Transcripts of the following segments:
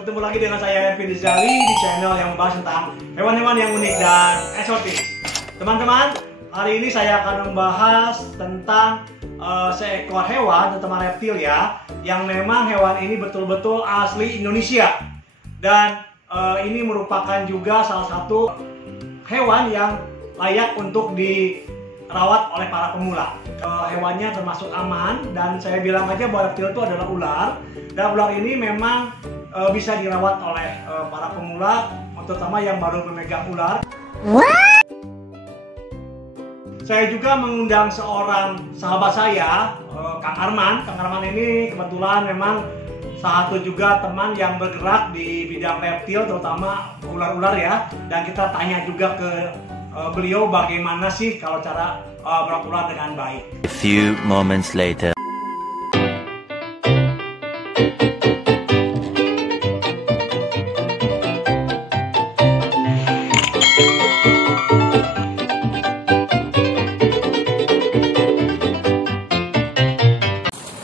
Ketemu lagi dengan saya Ervin Rizali di channel yang membahas tentang hewan-hewan yang unik dan eksotis. Teman-teman, hari ini saya akan membahas tentang seekor hewan, terutama reptil ya, yang memang hewan ini betul-betul asli Indonesia. Dan ini merupakan juga salah satu hewan yang layak untuk dirawat oleh para pemula. Hewannya termasuk aman, dan saya bilang aja bahwa reptil itu adalah ular. Dan ular ini memang bisa dirawat oleh para pemula, terutama yang baru memegang ular. Saya juga mengundang seorang sahabat saya, Kang Arman. Kang Arman ini kebetulan memang salah satu juga teman yang bergerak di bidang reptil, terutama ular-ular ya. Dan kita tanya juga ke beliau bagaimana sih kalau cara merawat ular dengan baik. A few moments later.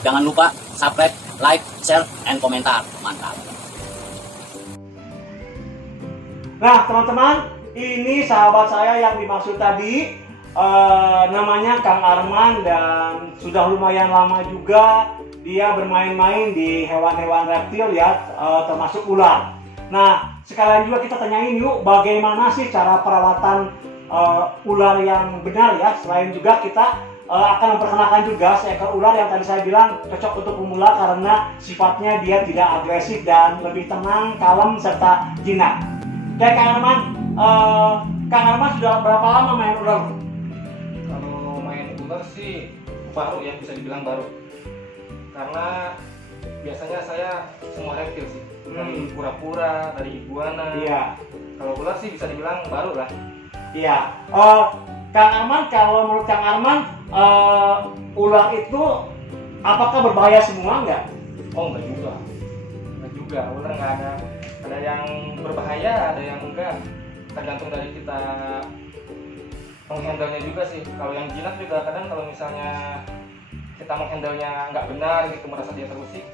Jangan lupa subscribe, like, share, and komentar. Mantap. Nah teman-teman, ini sahabat saya yang dimaksud tadi, namanya Kang Arman, dan sudah lumayan lama juga dia bermain-main di hewan-hewan reptil ya, termasuk ular. Nah sekalian juga kita tanyain yuk bagaimana sih cara perawatan ular yang benar ya. Selain juga kita akan memperkenalkan juga seekor ular yang tadi saya bilang cocok untuk pemula karena sifatnya dia tidak agresif dan lebih tenang, kalem, serta jinak. Oke Kang Arman, Kang Arman sudah berapa lama main ular? Kalau main ular sih baru ya, bisa dibilang baru. Karena biasanya saya semua reptil sih, dari kura-kura, dari iguana. Iya. Kalau ular sih bisa dibilang baru lah. Iya. Kang Arman, kalau menurut Kang Arman, ular itu apakah berbahaya semua enggak? Oh enggak juga. Enggak juga, ular enggak ada yang berbahaya, ada yang enggak. Tergantung dari kita menghandle-nya juga sih. Kalau yang jinak juga kadang kalau misalnya kita menghandle-nya nggak benar gitu, merasa dia terusik,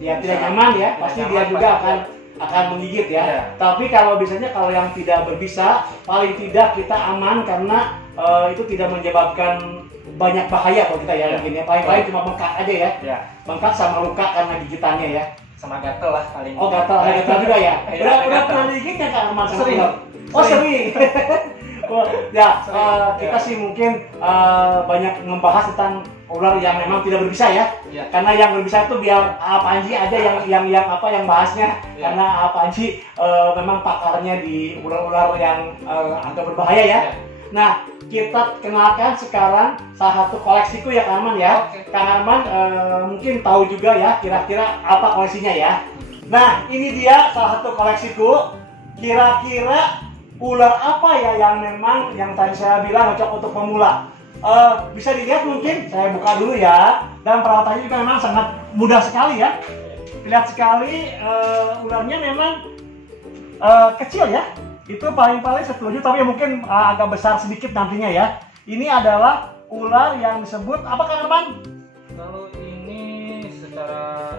Ya tidak nyaman ya, pasti dia juga akan menggigit ya. Iya. Tapi kalau biasanya kalau yang tidak berbisa, paling tidak kita aman karena itu tidak menyebabkan banyak bahaya kalau kita ya, mungkin ya. Paling cuma bengkak aja ya. ya Bengkak sama luka karena gigitannya ya. sama gatel lah paling. Oh gatal, ada gatal juga ya. Iya, Udah gatal. pernah digigit ya Kang Arman sama Sering. ular? Oh sering. Ya, kita sih mungkin banyak membahas tentang ular yang memang tidak berbisa ya. Iya. Karena yang berbisa itu biar Panji aja yang bahasnya. Iya. Karena Panji memang pakarnya di ular-ular yang agak berbahaya ya. Iya. Nah, kita kenalkan sekarang salah satu koleksiku ya Kang Arman ya. Oke. Kang Arman mungkin tahu juga ya kira-kira apa koleksinya ya. Nah, ini dia salah satu koleksiku. Kira-kira ular apa ya yang memang yang tadi saya bilang cocok untuk pemula? Bisa dilihat mungkin, saya buka dulu ya. Dan perawatannya juga memang sangat mudah sekali ya. Lihat sekali ularnya memang kecil ya. Itu paling-paling 10 juta, tapi mungkin agak besar sedikit nantinya ya. Ini adalah ular yang disebut apa Kang Arman? Kalau ini secara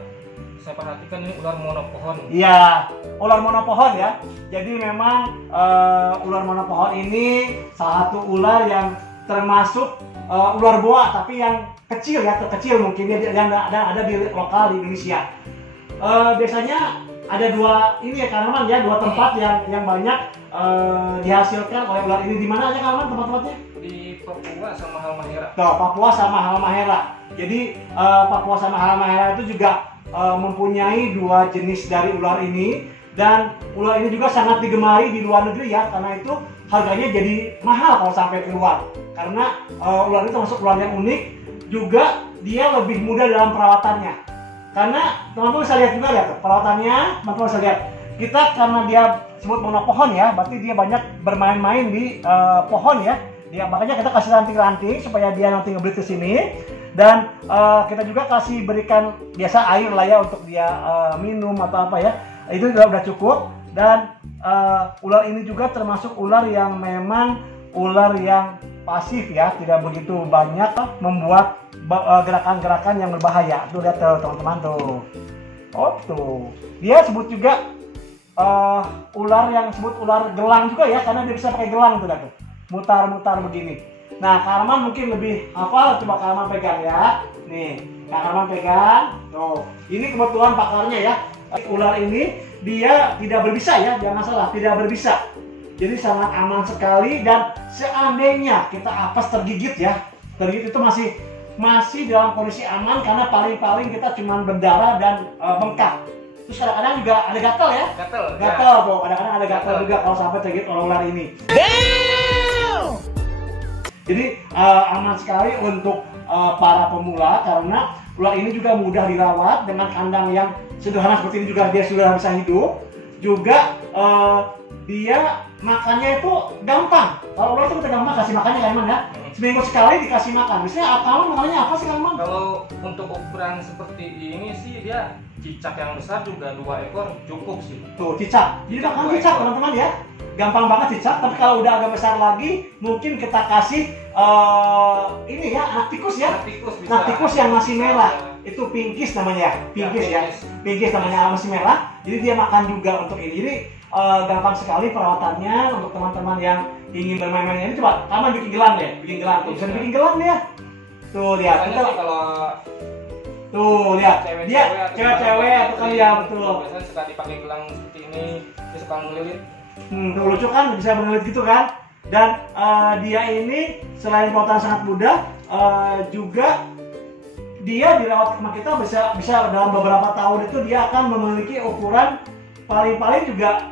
saya perhatikan ini ular monopohon. Iya, ular monopohon ya. Jadi memang ular monopohon ini salah satu ular yang termasuk ular boa, tapi yang kecil ya, terkecil mungkin yang ada di lokal di Indonesia. Biasanya ada dua ini ya Kang Arman ya, dua tempat yang banyak dihasilkan oleh ular ini. Di mana aja Kang Arman tempat-tempatnya? Di Papua sama Halmahera. Tuh, Papua sama Halmahera. Jadi Papua sama Halmahera itu juga mempunyai dua jenis dari ular ini, dan ular ini juga sangat digemari di luar negeri ya, karena itu harganya jadi mahal kalau sampai keluar. Karena ular itu termasuk ular yang unik, juga dia lebih mudah dalam perawatannya. Karena teman-teman bisa lihat juga ya perawatannya, teman-teman bisa lihat. Kita karena dia sebut monopohon ya, berarti dia banyak bermain-main di pohon ya. Makanya kita kasih ranting-ranting supaya dia nanti ngebelit ke sini. Dan kita juga kasih berikan biasa air lah ya untuk dia minum atau apa ya. Itu juga udah cukup. Dan ular ini juga termasuk ular yang memang ular yang pasif ya, tidak begitu banyak membuat gerakan-gerakan yang berbahaya. Tuh lihat tuh teman-teman tuh. Oh tuh. Dia sebut juga ular yang disebut ular gelang juga ya, karena dia bisa pakai gelang tuh, tuh mutar-mutar begini. Nah, Kak Arman mungkin lebih hafal, coba Kak Arman pegang ya. Nih, Kak Arman pegang. Tuh, ini kebetulan pakarnya ya. Ular ini dia tidak berbisa ya, jangan salah, tidak berbisa. Jadi sangat aman sekali, dan seandainya kita apes tergigit ya, tergigit itu masih dalam kondisi aman, karena paling-paling kita cuma berdarah dan bengkak. Terus kadang-kadang juga ada gatal ya. Gatal tuh, kadang-kadang ada gatal juga kalau sampai tergigit oleh ular ini. Jadi aman sekali untuk para pemula, karena ular ini juga mudah dirawat dengan kandang yang sederhana seperti ini, juga dia sudah bisa hidup. Juga dia makannya itu gampang. Kalau ular itu kita gampang kasih makannya Kak Arman ya. Seminggu sekali dikasih makan. Biasanya kamu makannya apa sih Kak Arman? Kalau untuk ukuran seperti ini sih dia cicak yang besar juga 2 ekor cukup sih. Tuh cicak. Jadi makan cicak teman-teman ya. Gampang banget cicak. Tapi kalau udah agak besar lagi, mungkin kita kasih ini ya, anak tikus ya. Anak tikus yang masih merah. Itu pinkis namanya, pinkis ya. Pinkis namanya, masih merah. Jadi dia makan juga untuk ini. Jadi gampang sekali perawatannya untuk teman-teman yang ingin bermain-main ini. Coba Taman bikin gelang deh, bikin gelang tuh. Bisa bikin gelang dia. Tuh lihat. Kita kalau tuh lihat. Dia cewek-cewek atau kan ya, betul. Biasanya suka dipakai gelang seperti ini, dia suka ngelilit. Tuh lucu kan, bisa mengelilit gitu kan. Dan dia ini selain perawatannya sangat mudah, juga dia dirawat sama kita bisa dalam beberapa tahun itu dia akan memiliki ukuran paling-paling juga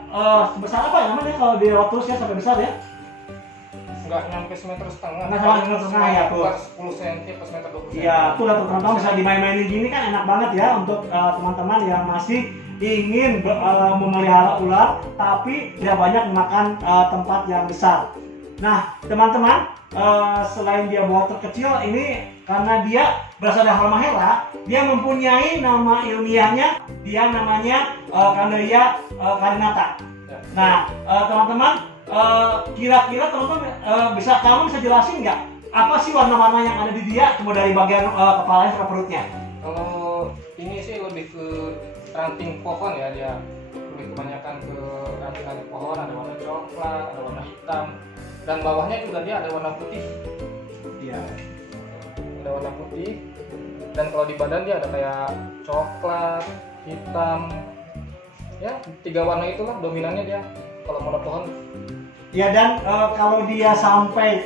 sebesar apa namanya kalau dirawat terus ya, sampai besar ya? Nggak nyampe 1,5 meter. Nggak sampai 1,5 meter ya tuh. 10 cm atau 1,20 cm. Iya, tuh lah teman-teman bisa dimain-mainin gini kan enak banget ya untuk teman-teman yang masih ingin memelihara ular tapi tidak banyak memakan tempat yang besar. Nah, teman-teman, selain dia buah terkecil ini, karena dia berasal dari halmahera, dia mempunyai nama ilmiahnya, dia namanya Candelia carinata. Nah, teman-teman, kira-kira teman-teman kamu bisa jelasin nggak apa sih warna-warna yang ada di dia, coba dari bagian kepalanya sampai perutnya? Kalau ini sih lebih ke ranting pohon ya, dia lebih kebanyakan ke ranting-ranting pohon, ada warna coklat, ada warna hitam, dan bawahnya juga dia ada warna putih. Iya. Ada warna putih, dan kalau di badan dia ada kayak coklat, hitam, ya 3 warna itulah dominannya dia kalau mono pohon. Ya, dan kalau dia sampai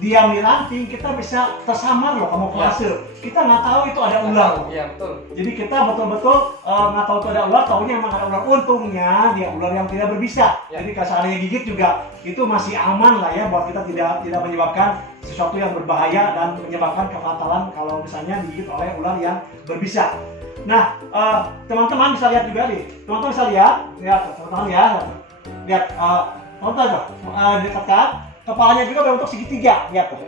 diam di ranting, kita bisa tersamar loh kamuflase. Kita nggak tahu itu ada ular. Iya betul. Jadi kita betul-betul nggak tahu itu ada ular, taunya emang ada ular. Untungnya dia ular yang tidak berbisa. Ya. Jadi kalau seandainya gigit juga itu masih aman lah ya, buat kita tidak menyebabkan sesuatu yang berbahaya dan menyebabkan kefatalan kalau misalnya digigit oleh ular yang berbisa. Nah, teman-teman bisa lihat juga nih. Teman-teman bisa lihat teman-teman ya. Lihat nonton tuh, dekat, kepalanya juga berbentuk segitiga, lihat tuh.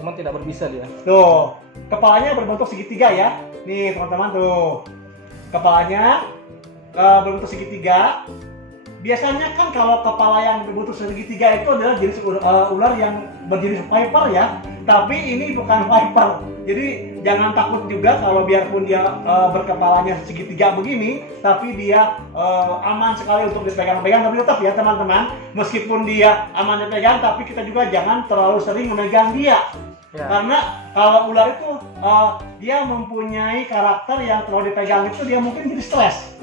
Cuman tidak berbisa dia. Tuh, kepalanya berbentuk segitiga ya. Nih teman-teman tuh, kepalanya berbentuk segitiga. Biasanya kan kalau kepala yang berbentuk segitiga itu adalah jenis ular yang berjenis viper ya. Tapi ini bukan viper. Jadi jangan takut juga kalau biarpun dia berkepalanya segitiga begini, tapi dia aman sekali untuk dipegang-pegang. Tapi tetap ya teman-teman, meskipun dia aman dipegang, tapi kita juga jangan terlalu sering memegang dia. Ya. Karena kalau ular itu dia mempunyai karakter yang terlalu dipegang itu dia mungkin jadi stres,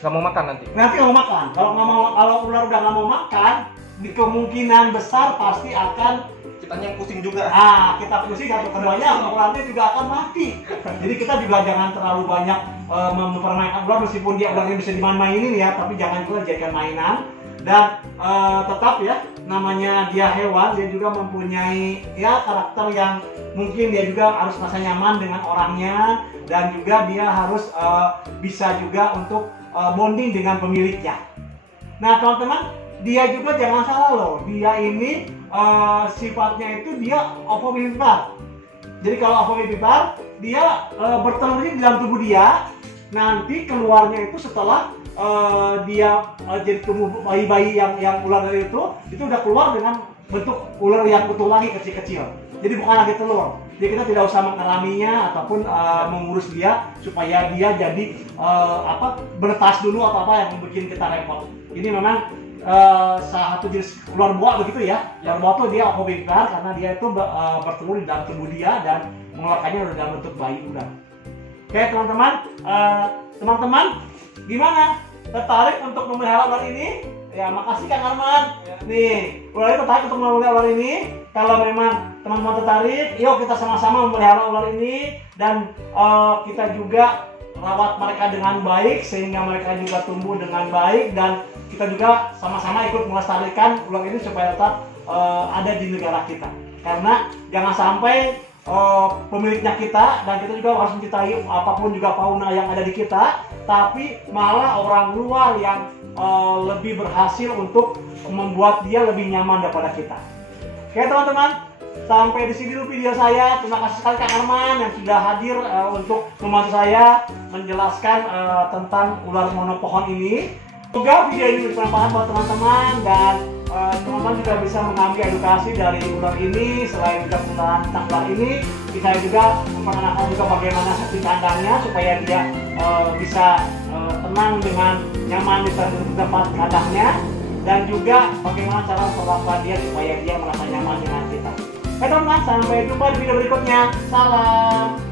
nggak mau makan nanti nggak mau makan. Kalau ular udah nggak mau makan, di kemungkinan besar pasti akan kitanya yang pusing juga. Kita pusing, atau keduanya ularnya juga akan mati. Jadi kita juga jangan terlalu banyak mempermainkan ular, meskipun dia ularnya bisa dimain-mainin ya, tapi jangan juga dijadikan mainan. Dan tetap ya, namanya dia hewan, dia juga mempunyai ya karakter yang mungkin dia juga harus merasa nyaman dengan orangnya, dan juga dia harus bisa juga untuk bonding dengan pemiliknya. Nah teman-teman, dia juga jangan salah loh, dia ini sifatnya itu dia ovovivipar. Jadi kalau ovovivipar, dia bertelur di dalam tubuh dia, nanti keluarnya itu setelah dia jadi tumbuh bayi-bayi yang ular dari itu udah keluar dengan bentuk ular yang utuh lagi, kecil-kecil. Jadi bukan lagi telur. Jadi kita tidak usah mengeraminya ataupun mengurus dia supaya dia jadi bertas dulu atau apa yang membuat kita repot. Ini memang salah satu jenis ular boa begitu ya. Ular boa tuh dia ovoviviparar karena dia itu bertelur di dalam tubuh dia dan mengeluarkannya dalam bentuk bayi ular. Oke teman-teman, teman-teman gimana? Tertarik untuk memelihara ular ini? Ya makasih Kang Arman. Nih, ular tertarik untuk memelihara ular ini. Kalau memang teman-teman tertarik, yuk kita sama-sama memelihara ular ini dan kita juga rawat mereka dengan baik sehingga mereka juga tumbuh dengan baik dan kita juga sama-sama ikut melestarikan ular ini supaya tetap ada di negara kita. Karena jangan sampai pemiliknya kita dan kita juga harus mencintai apapun juga fauna yang ada di kita, tapi malah orang luar yang lebih berhasil untuk membuat dia lebih nyaman daripada kita. Oke teman-teman, sampai di sini dulu video saya. Terima kasih sekali Kang Arman yang sudah hadir untuk membantu saya menjelaskan tentang ular monopohon ini. Semoga video ini bermanfaat buat teman-teman dan teman-teman juga bisa mengambil edukasi dari ular ini. Selain juga pengetahuan tentang ular ini, saya juga memperkenalkan juga bagaimana setting kandangnya supaya dia bisa tenang dengan nyaman di tempat kandangnya dan juga bagaimana cara memperlakukan dia supaya dia merasa nyaman dengan kita. Oke teman-teman, sampai jumpa di video berikutnya. Salam.